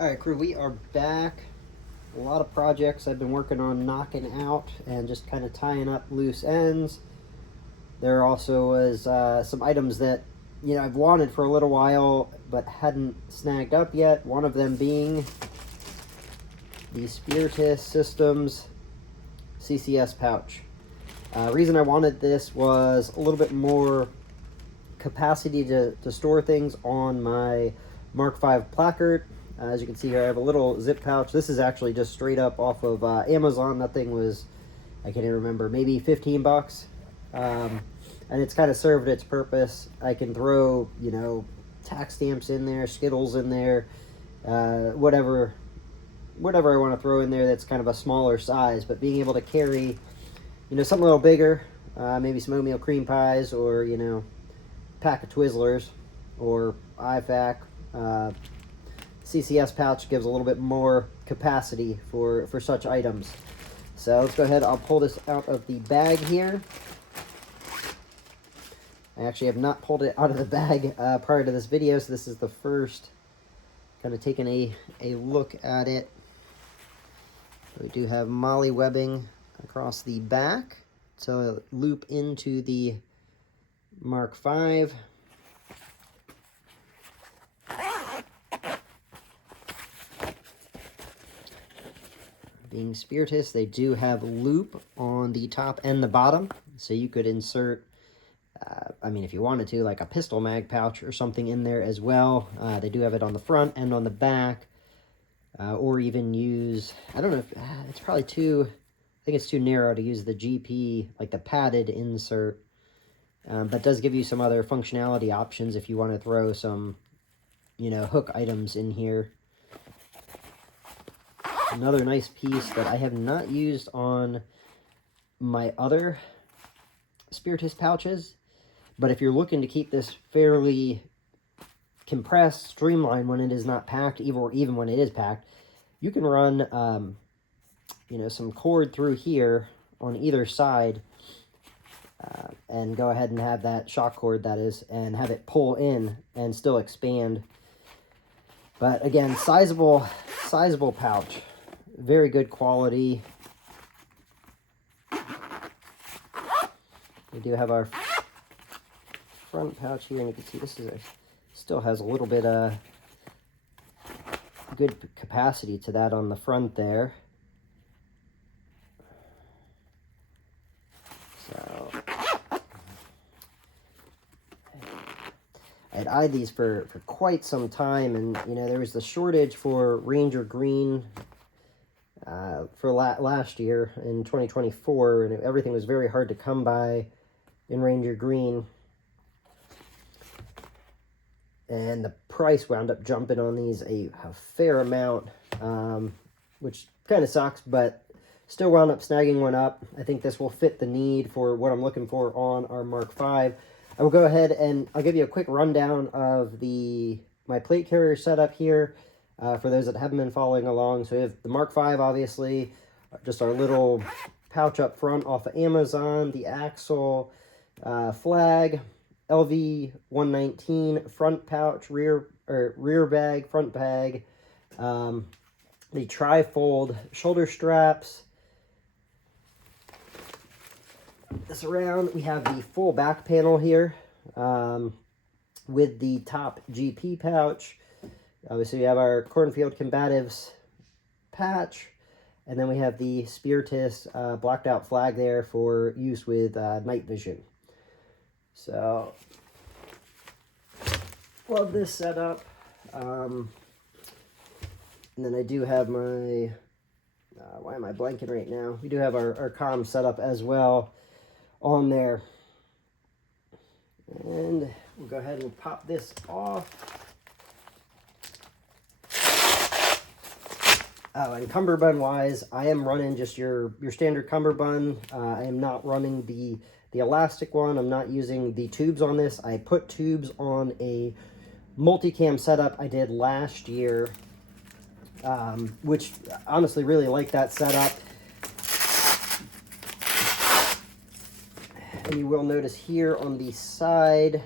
All right, crew, we are back. A lot of projects I've been working on knocking out and just kind of tying up loose ends. There also was some items that, I've wanted for a little while but hadn't snagged up yet. One of them being the Spiritus Systems CCS pouch. Reason I wanted this was a little bit more capacity to store things on my Mark 5 placard. As you can see here, I have a little zip pouch. This is actually just straight up off of Amazon. That thing was, I can't even remember, maybe 15 bucks. And it's kind of served its purpose. I can throw, tax stamps in there, Skittles in there, whatever I want to throw in there that's kind of a smaller size. But being able to carry, something a little bigger, maybe some oatmeal cream pies or, pack of Twizzlers or ifak, CCS pouch gives a little bit more capacity for such items. So let's go ahead. I'll pull this out of the bag here. I actually have not pulled it out of the bag prior to this video, so this is the first kind of taking a look at it. We do have molly webbing across the back to loop into the Mark 5. Being Spiritus, they do have loop on the top and the bottom, so you could insert, if you wanted to, like a pistol mag pouch or something in there as well. They do have it on the front and on the back, or even use, I don't know if, it's probably too, I think it's too narrow to use the GP, like the padded insert, but does give you some other functionality options if you want to throw some, hook items in here. Another nice piece that I have not used on my other Spiritus pouches, but if you're looking to keep this fairly compressed, streamlined when it is not packed, even when it is packed, you can run, some cord through here on either side, and go ahead and have that shock cord, that is, and have it pull in and still expand. But again, sizable pouch. Very good quality. We do have our front pouch here, and you can see this is still has a little bit of good capacity to that on the front there. So I had eyed these for quite some time, and there was the shortage for Ranger Green for last year in 2024, and everything was very hard to come by in Ranger Green, and the price wound up jumping on these a fair amount, which kind of sucks, but still wound up snagging one up. I think this will fit the need for what I'm looking for on our Mark 5. I will go ahead and I'll give you a quick rundown of my plate carrier setup here. For those that haven't been following along, so we have the Mark 5, obviously, just our little pouch up front off of Amazon, the axle, flag, LV 119 front pouch, rear bag, front bag, the tri-fold shoulder straps. This around, we have the full back panel here, with the top GP pouch. Obviously, we have our Cornfield Combatives patch, and then we have the Spiritus blacked out flag there for use with night vision. So, love this setup. And then I do have my, why am I blanking right now? We do have our comm setup as well on there. And we'll go ahead and pop this off. Oh, and cummerbund wise, I am running just your standard cummerbund. I am not running the elastic one. I'm not using the tubes on this. I put tubes on a multicam setup I did last year, which honestly really like that setup. And you will notice here on the side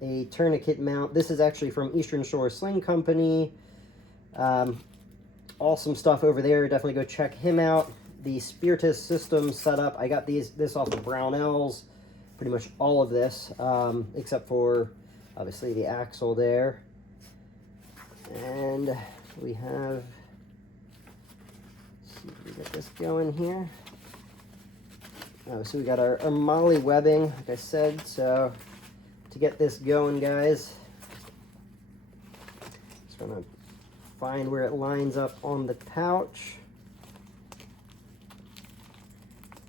a tourniquet mount. This is actually from Eastern Shore Sling Company. Awesome stuff over there. Definitely go check him out. The Spiritus System setup. I got this off of Brownells. Pretty much all of this, except for obviously the axle there. And we have, let's see if we get this going here. Oh, so we got our molly webbing, like I said. So to get this going, guys, just gonna find where it lines up on the pouch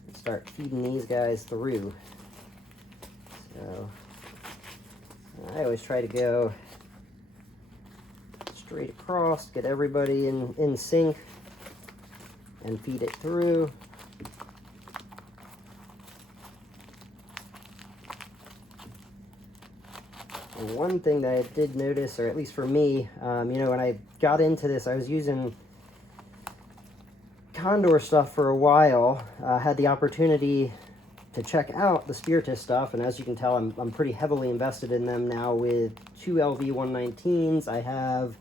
and start feeding these guys through. So I always try to go straight across, get everybody in sync, and feed it through. And one thing that I did notice, or at least for me, you know, when I got into this, I was using Condor stuff for a while. Had the opportunity to check out the Spiritus stuff, and as you can tell, I'm pretty heavily invested in them now with 2 LV119s. I have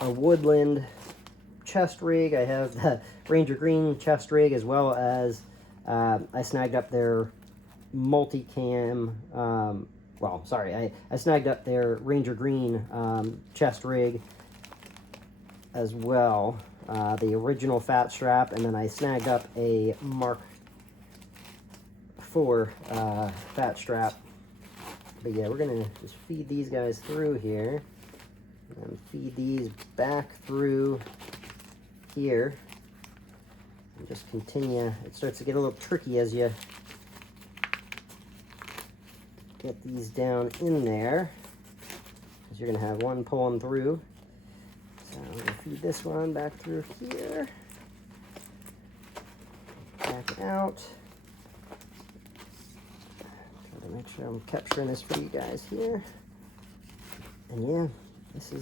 a Woodland chest rig. I have the Ranger Green chest rig, as well as I snagged up their multicam. I snagged up their Ranger Green chest ig as well, the original fat strap, and then I snagged up a Mark IV fat strap. But yeah, we're gonna just feed these guys through here, and feed these back through here, and just continue. It starts to get a little tricky as you get these down in there, because you're gonna have one pulling through. So I'm gonna feed this one back through here, back out. Try to make sure I'm capturing this for you guys here. And yeah, this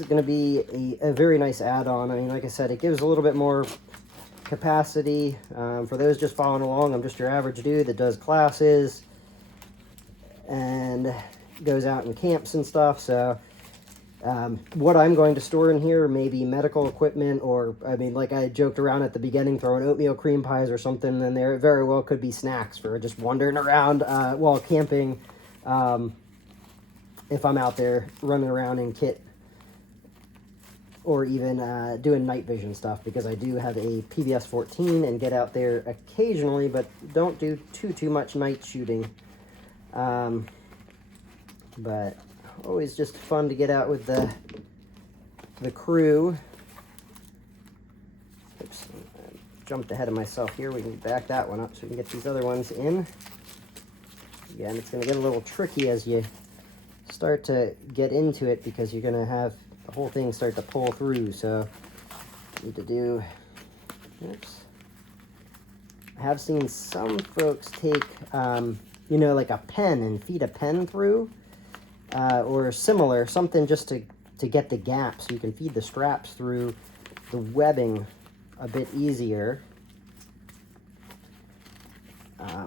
is gonna be a very nice add-on. I mean, like I said, it gives a little bit more capacity. For those just following along, I'm just your average dude that does classes and goes out and camps and stuff. So what I'm going to store in here may be medical equipment, or I mean, like I joked around at the beginning, throwing oatmeal cream pies or something in there. It very well could be snacks for just wandering around while camping, if I'm out there running around in kit, or even doing night vision stuff, because I do have a PBS 14 and get out there occasionally, but don't do too much night shooting. But always just fun to get out with the crew. Oops, I jumped ahead of myself here. We can back that one up so we can get these other ones in. Again, it's going to get a little tricky as you start to get into it, because you're going to have the whole thing start to pull through. So need to do, oops. I have seen some folks take you know, like a pen and feed a pen through, or similar, something just to get the gap so you can feed the straps through the webbing a bit easier.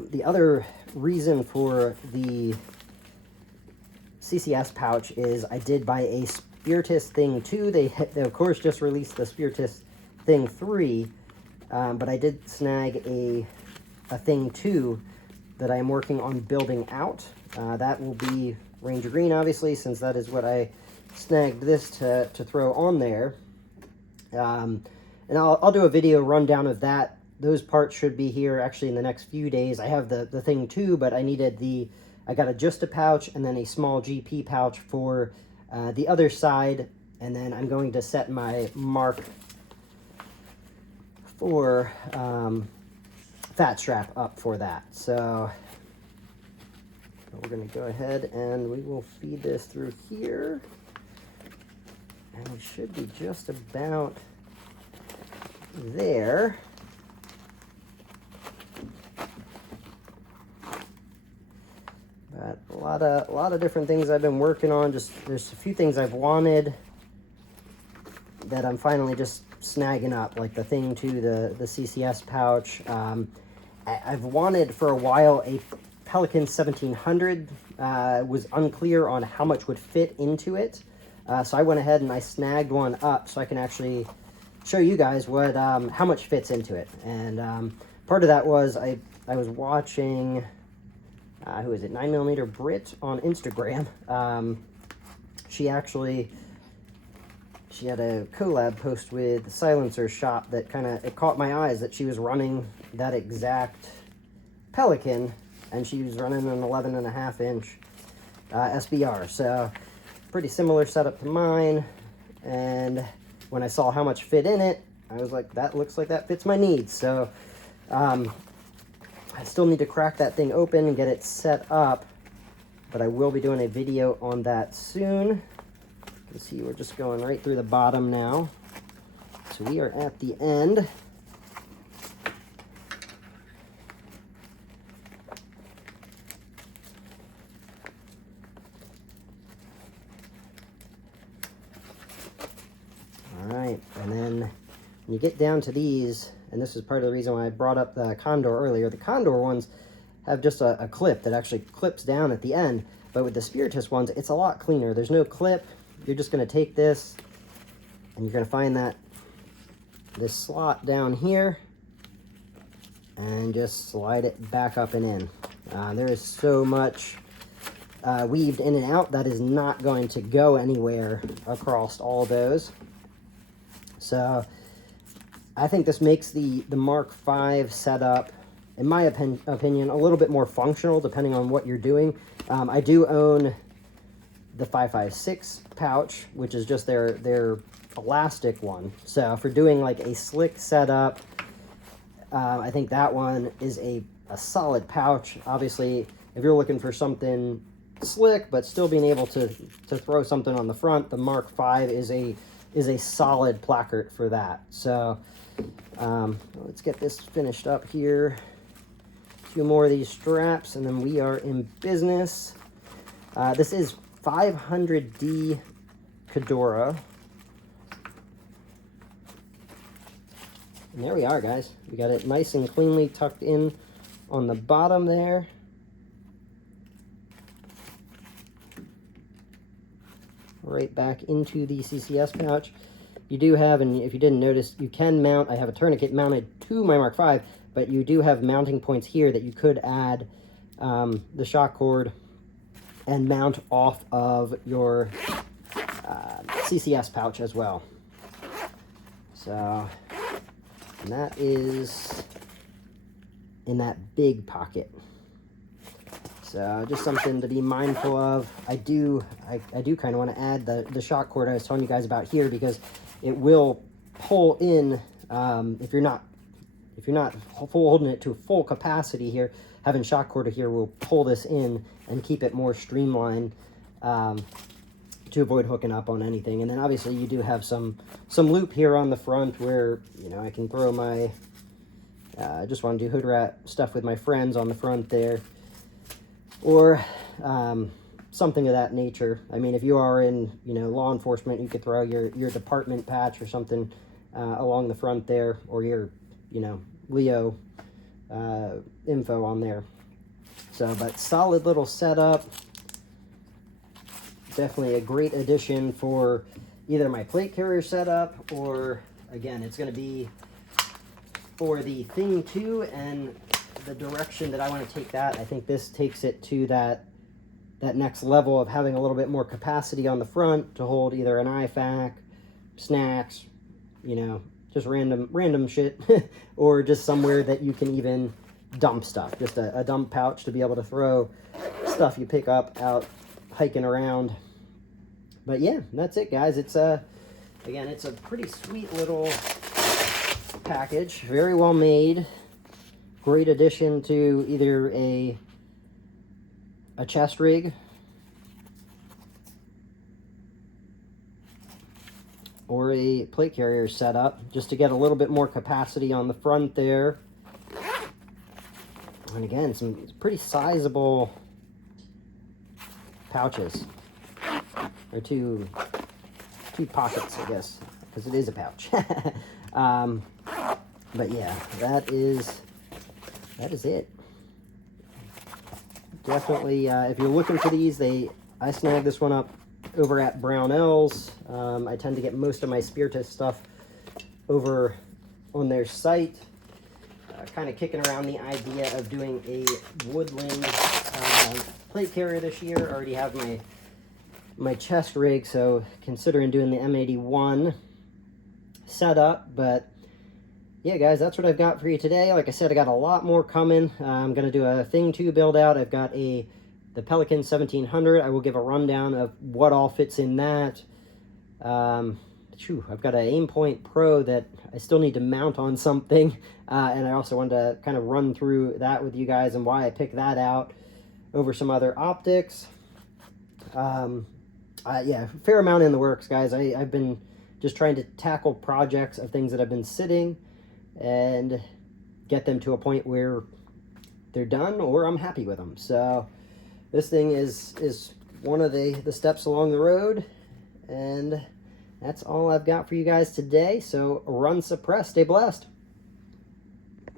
The other reason for the CCS pouch is I did buy a Spiritus Thing 2. They of course just released the Spiritus Thing 3, but I did snag a Thing 2 that I'm working on building out. That will be Ranger Green, obviously, since that is what I snagged this to throw on there. And I'll do a video rundown of that. Those parts should be here actually in the next few days. I have the Thing 2, but I needed I got just a pouch and then a small GP pouch for the other side, and then I'm going to set my Mark IV fat strap up for that. So we're going to go ahead and we will feed this through here, and we should be just about there. But a lot of different things I've been working on. Just there's a few things I've wanted that I'm finally just snagging up, like the Thing 2, the CCS pouch. I've wanted for a while a Pelican 1700. Was unclear on how much would fit into it. So I went ahead and I snagged one up so I can actually show you guys what how much fits into it. And part of that was I was watching, who is it, 9mm Brit on Instagram. She had a collab post with the Silencer Shop that it caught my eyes that she was running that exact Pelican, and she was running an 11.5-inch SBR. So pretty similar setup to mine. And when I saw how much fit in it, I was like, that looks like that fits my needs. So I still need to crack that thing open and get it set up, but I will be doing a video on that soon. You can see we're just going right through the bottom now. So we are at the end. All right, and then when you get down to these, and this is part of the reason why I brought up the Condor earlier, the Condor ones have just a clip that actually clips down at the end, but with the Spiritus ones, it's a lot cleaner. There's no clip. You're just going to take this, and you're going to find this slot down here, and just slide it back up and in. There is so much weaved in and out that is not going to go anywhere across all those. So I think this makes the Mark V setup, in my opinion, a little bit more functional depending on what you're doing. I do own the 5.56 pouch, which is just their elastic one. So for doing like a slick setup, I think that one is a solid pouch. Obviously, if you're looking for something slick but still being able to throw something on the front, the Mark V is a solid placard for that. So let's get this finished up here. A few more of these straps, and then we are in business. This is 500D Cadora. And there we are, guys. We got it nice and cleanly tucked in on the bottom there. Right back into the CCS pouch. You do have, and if you didn't notice, you can mount, I have a tourniquet mounted to my Mark V, but you do have mounting points here that you could add the shock cord and mount off of your CCS pouch as well. So, and that is in that big pocket. So just something to be mindful of. I do kind of want to add the shock cord I was telling you guys about here, because it will pull in if you're not holding it to full capacity here. Having shock cord here will pull this in and keep it more streamlined to avoid hooking up on anything. And then obviously you do have some loop here on the front where, you know, I can throw my I just want to do hood rat stuff with my friends on the front there, or something of that nature. I mean, if you are in, you know, law enforcement, you could throw your department patch or something along the front there, or your, you know, Leo info on there. So, but solid little setup. Definitely a great addition for either my plate carrier setup, or again, it's going to be for the Thing 2 and the direction that I want to take that. I think this takes it to that next level of having a little bit more capacity on the front to hold either an ifak, snacks, you know, just random shit, or just somewhere that you can even dump stuff. Just a dump pouch to be able to throw stuff you pick up out hiking around. But yeah, that's it, guys. It's again, it's a pretty sweet little package, very well made. Great addition to either a chest rig or a plate carrier setup, just to get a little bit more capacity on the front there. And again, some pretty sizable pouches, or two pockets, I guess, because it is a pouch. But yeah, that is it. Definitely, if you're looking for these, I snagged this one up over at Brownells. I tend to get most of my Spiritus stuff over on their site. Kind of kicking around the idea of doing a woodland plate carrier this year. I already have my chest rig, so considering doing the M81 setup. But yeah, guys, that's what I've got for you today. Like I said, I got a lot more coming. I'm going to do a Thing 2 build out. I've got the Pelican 1700. I will give a rundown of what all fits in that. I've got an Aimpoint Pro that I still need to mount on something, and I also wanted to kind of run through that with you guys and why I picked that out over some other optics. Yeah, fair amount in the works, guys. I've been just trying to tackle projects of things that have been sitting and get them to a point where they're done or I'm happy with them. So this thing is one of the steps along the road, and that's all I've got for you guys today. So run suppress, stay blessed.